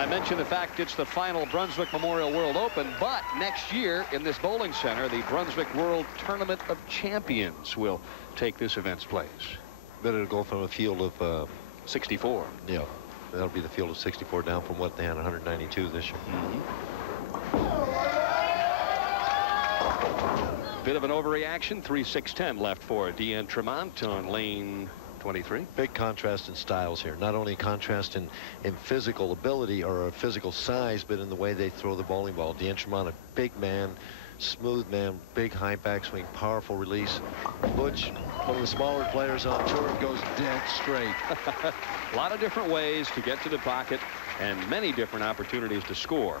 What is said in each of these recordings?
I mentioned the fact it's the final Brunswick Memorial World Open, but next year in this bowling center, the Brunswick World Tournament of Champions will take this event's place. But it'll go from a field of 64. Yeah, that'll be the field of 64 down from what they had 192 this year. Bit of an overreaction. 3-6-10 left for D'Entremont on lane 23. Big contrast in styles here. Not only contrast in physical ability or physical size, but in the way they throw the bowling ball. D'Entremont, a big man, smooth man, big high backswing, powerful release. Butch, one of the smaller players on tour, goes dead straight. A lot of different ways to get to the pocket and many different opportunities to score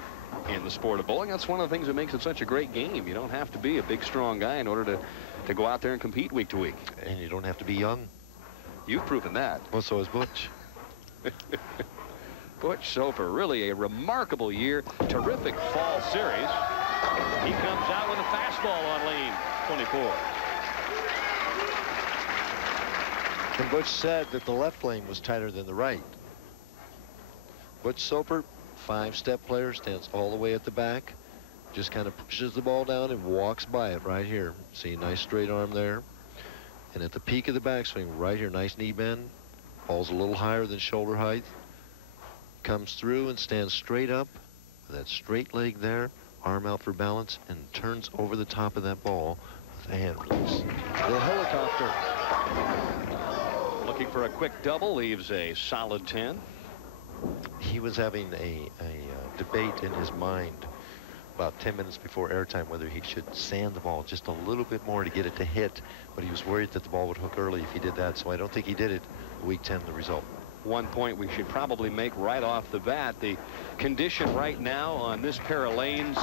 in the sport of bowling. That's one of the things that makes it such a great game. You don't have to be a big, strong guy in order to go out there and compete week to week. And you don't have to be young. You've proven that. Well, so is Butch. Butch Soper, really a remarkable year. Terrific fall series. He comes out with a fastball on lane 24. And Butch said that the left lane was tighter than the right. Butch Soper, 5-step player, stands all the way at the back, just kind of pushes the ball down and walks by it right here. See, nice straight arm there. And at the peak of the backswing, right here, nice knee bend. Ball's a little higher than shoulder height. Comes through and stands straight up with that straight leg there, arm out for balance, and turns over the top of that ball with a hand release. The helicopter. Looking for a quick double, leaves a solid 10. He was having a debate in his mind about 10 minutes before airtime whether he should sand the ball just a little bit more to get it to hit, but he was worried that the ball would hook early if he did that, so I don't think he did it. Week 10, the result. One point we should probably make right off the bat: the condition right now on this pair of lanes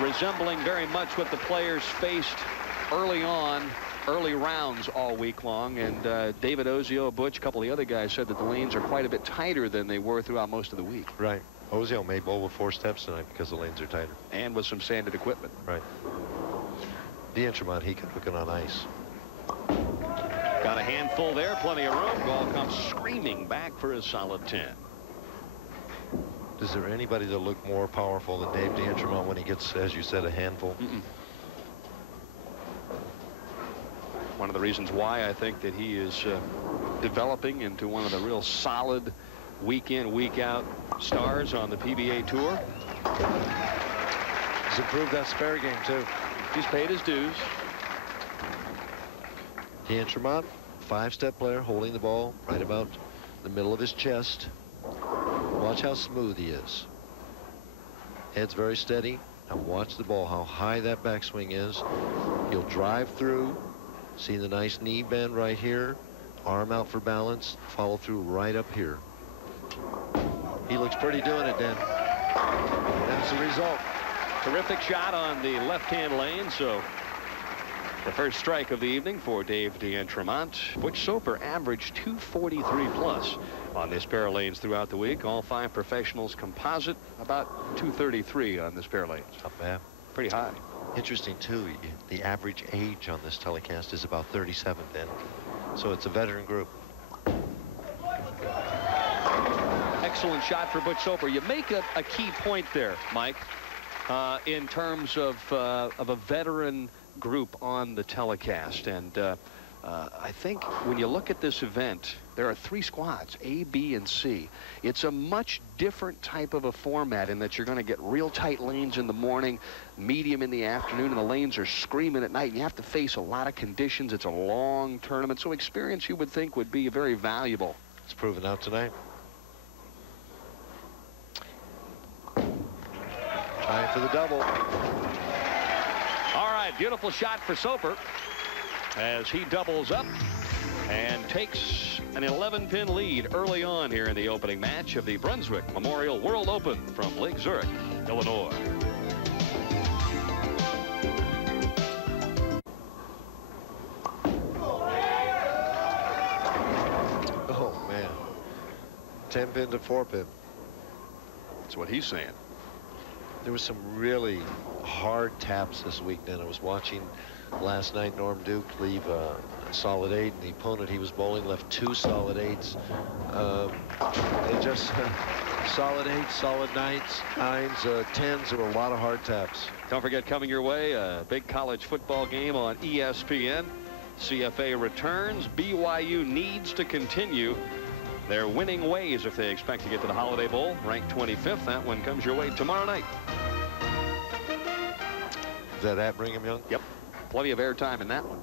resembling very much what the players faced early rounds all week long. And David Ozio, Butch, a couple of the other guys said that the lanes are quite a bit tighter than they were throughout most of the week. Right. Ozio may bowl with 4 steps tonight because the lanes are tighter. And with some sanded equipment. Right. D'Entremont, he can hook it on ice. Got a handful there, plenty of room. Ball comes screaming back for a solid 10. Is there anybody that look more powerful than Dave D'Entremont when he gets, as you said, a handful? One of the reasons why I think that he is developing into one of the real solid week in, week out stars on the PBA tour. He's improved that spare game too. He's paid his dues. D'Entremont, 5-step player, holding the ball right about the middle of his chest. Watch how smooth he is. Head's very steady. Now watch the ball, how high that backswing is. He'll drive through. See the nice knee bend right here. Arm out for balance. Follow through right up here. He looks pretty doing it, Dan. That's the result. Terrific shot on the left-hand lane. So the first strike of the evening for Dave D'Entremont. Butch Soper averaged 243 plus on this pair of lanes throughout the week. All 5 professionals composite about 233 on this pair of lanes. Not bad. Pretty high. Interesting too, the average age on this telecast is about 37 then. So it's a veteran group. Excellent shot for Butch Soper. You make a key point there, Mike, in terms of a veteran group on the telecast. And I think when you look at this event, there are 3 squads, A, B, and C. It's a much different type of a format in that you're going to get real tight lanes in the morning, medium in the afternoon, and the lanes are screaming at night. And you have to face a lot of conditions. It's a long tournament, so experience you would think would be very valuable. It's proven out tonight. Trying for the double. All right, beautiful shot for Soper as he doubles up and takes an 11-pin lead early on here in the opening match of the Brunswick Memorial World Open from Lake Zurich, Illinois. Oh, man. 10-pin to 4-pin. That's what he's saying. There was some really hard taps this week. Then I was watching last night Norm Duke leave a solid 8, and the opponent he was bowling left 2 solid 8s. They just Solid 8s, solid 9s, 10s. There were a lot of hard taps. Don't forget, coming your way, a big college football game on ESPN. CFA returns. BYU needs to continue their winning ways if they expect to get to the Holiday Bowl. Ranked 25th. That one comes your way tomorrow night. Is that at Brigham Young? Yep. Plenty of airtime in that one.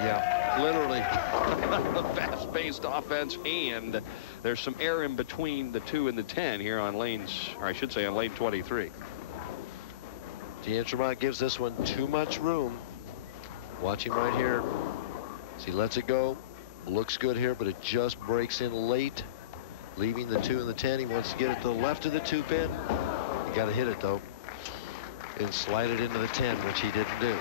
Yeah, literally. Fast-paced offense, and there's some air in between the 2 and the 10 here on lanes, or I should say on lane 23. D'Entremont gives this one too much room. Watch him right here. As he lets it go. Looks good here, but it just breaks in late, leaving the 2 and the 10. He wants to get it to the left of the 2 pin. You got to hit it, though, and slide it into the 10, which he didn't do.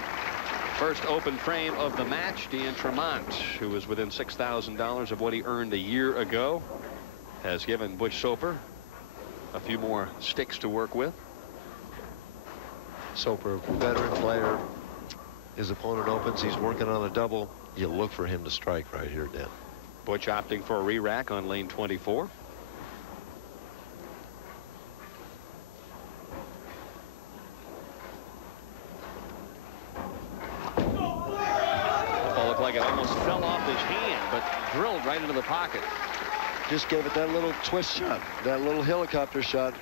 First open frame of the match. D'Entremont, who was within $6,000 of what he earned a year ago, has given Butch Soper a few more sticks to work with. Soper, veteran player. His opponent opens. He's working on a double. You look for him to strike right here, Dan. Butch opting for a re-rack on lane 24. Looked like it almost fell off his hand, but drilled right into the pocket. Just gave it that little twist shot, that little helicopter shot.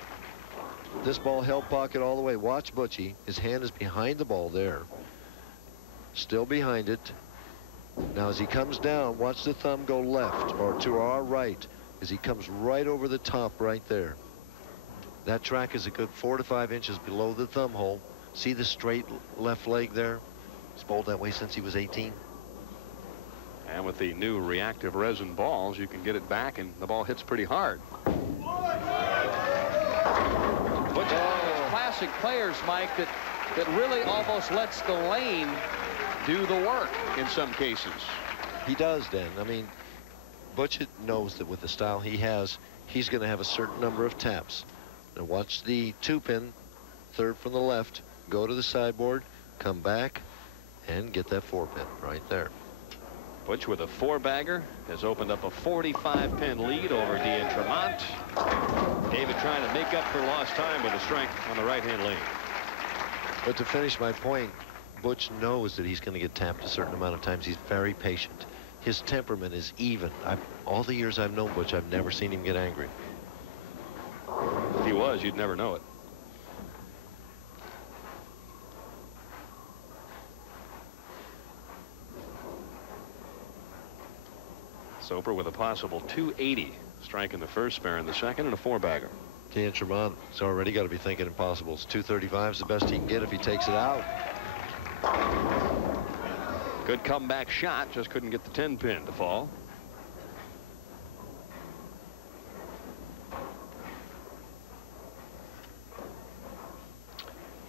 This ball held pocket all the way. Watch Butchie. His hand is behind the ball there. Still behind it. Now as he comes down, watch the thumb go left or to our right as he comes right over the top right there. That track is a good 4 to 5 inches below the thumb hole. See the straight left leg there? He's bowled that way since he was 18. And with the new reactive resin balls, you can get it back, and the ball hits pretty hard. Butch is one of those classic players, Mike, that really almost lets the lane do the work in some cases. He does, Dan. I mean, Butch knows that with the style he has, he's going to have a certain number of taps. Now watch the 2-pin, third from the left, go to the sideboard, come back, and get that 4-pin right there. Butch with a 4-bagger has opened up a 45-pin lead over D'Entremont. David trying to make up for lost time with a strike on the right-hand lane. But to finish my point, Butch knows that he's going to get tapped a certain amount of times. He's very patient. His temperament is even. All the years I've known Butch, I've never seen him get angry. If he was, you'd never know it. Soper with a possible 280, striking the first, spare in the second, and a 4-bagger. D'Entremont has already got to be thinking impossibles. 235 is the best he can get if he takes it out. Good comeback shot, just couldn't get the 10-pin to fall.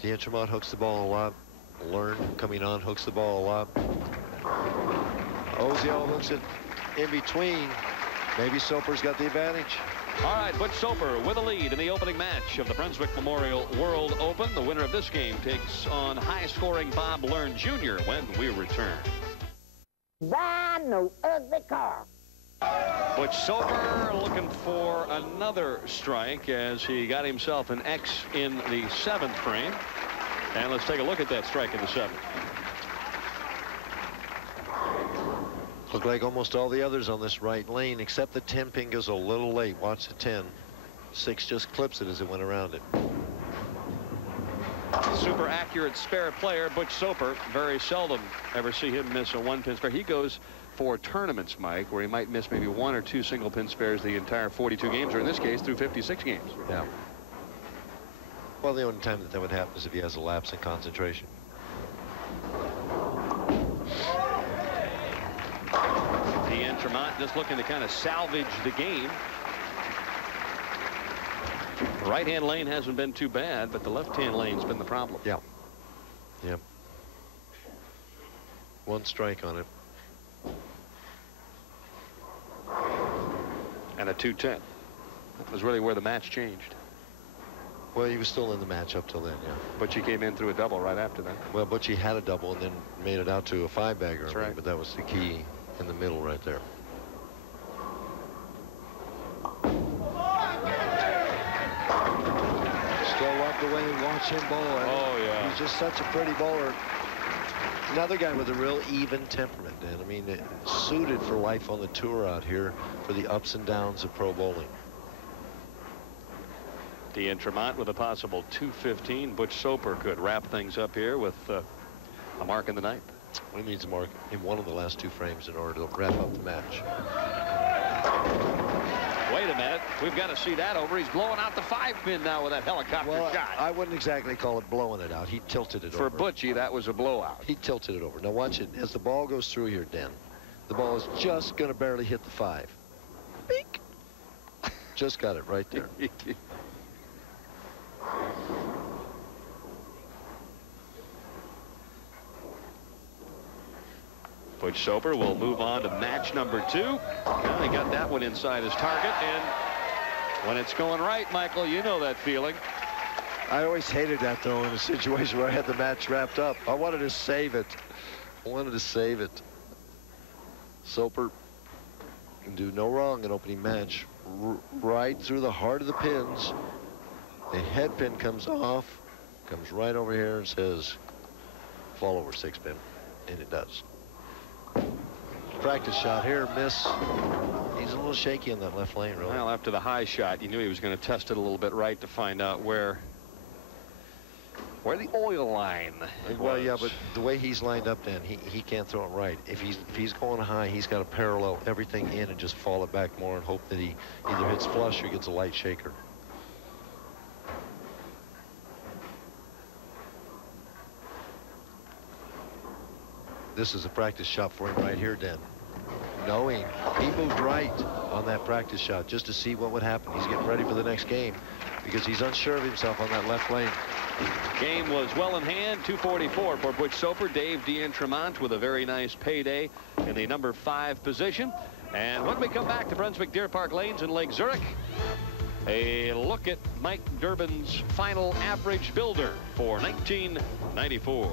D'Entremont hooks the ball a lot. Learn coming on, hooks the ball a lot. Oziel hooks it in between. Maybe Soper's got the advantage. All right, Butch Soper with a lead in the opening match of the Brunswick Memorial World Open. The winner of this game takes on high-scoring Bob Learn Jr. when we return. Buy no ugly car. Butch Soper looking for another strike as he got himself an X in the 7th frame. And let's take a look at that strike in the 7th. Look like almost all the others on this right lane, except the 10-pin goes a little late. Watch the 10. 6 just clips it as it went around it. Super accurate spare player, Butch Soper. Very seldom ever see him miss a 1-pin spare. He goes for tournaments, Mike, where he might miss maybe 1 or 2 single-pin spares the entire 42 games, or in this case, through 56 games. Yeah. Well, the only time that would happen is if he has a lapse in concentration. D'Entremont just looking to kind of salvage the game. The right-hand lane hasn't been too bad, but the left-hand lane's been the problem. Yeah. Yep. 1 strike on it. And a 210. That was really where the match changed. Well, he was still in the match up till then, yeah. Butchie came in through a double right after that. Well, Butchie had a double and then made it out to a 5-bagger. That's right. But that was the key in the middle right there. watch him bowl. Oh, yeah. He's just such a pretty bowler. Another guy with a real even temperament, Dan. I mean, suited for life on the tour out here for the ups and downs of pro bowling. D'Entremont with a possible 215. Butch Soper could wrap things up here with a mark in the ninth. He needs a mark in one of the last 2 frames in order to wrap up the match. Wait a minute. We've got to see that over. He's blowing out the 5-pin now with that helicopter shot. I wouldn't exactly call it blowing it out. He tilted it For over. Butchie, that was a blowout. He tilted it over. Now watch it. As the ball goes through here, Dan, the ball is just going to barely hit the 5. Beak. Just got it right there. Butch Soper will move on to match number 2. Well, he got that one inside his target, and when it's going right, Michael, you know that feeling. I always hated that, though, in a situation where I had the match wrapped up. I wanted to save it. I wanted to save it. Soper can do no wrong in opening match. Right through the heart of the pins. The head pin comes off, comes right over here and says, fall over 6-pin, and it does. Practice shot here, miss. He's a little shaky on that left lane, really. Well, after the high shot, you knew he was going to test it a little bit right to find out where the oil line was. Well, yeah, but the way he's lined up, then he can't throw it right. If he's going high, he's got to parallel everything in and just fall it back more and hope that he either hits flush or gets a light shaker. This is a practice shot for him right here, Dan. Knowing he moved right on that practice shot just to see what would happen. He's getting ready for the next game because he's unsure of himself on that left lane. Game was well in hand. 244 for Butch Soper. Dave D'Entremont with a very nice payday in the number 5 position. And when we come back to Brunswick Deer Park Lanes in Lake Zurich, a look at Mike Durbin's final average builder for 1994.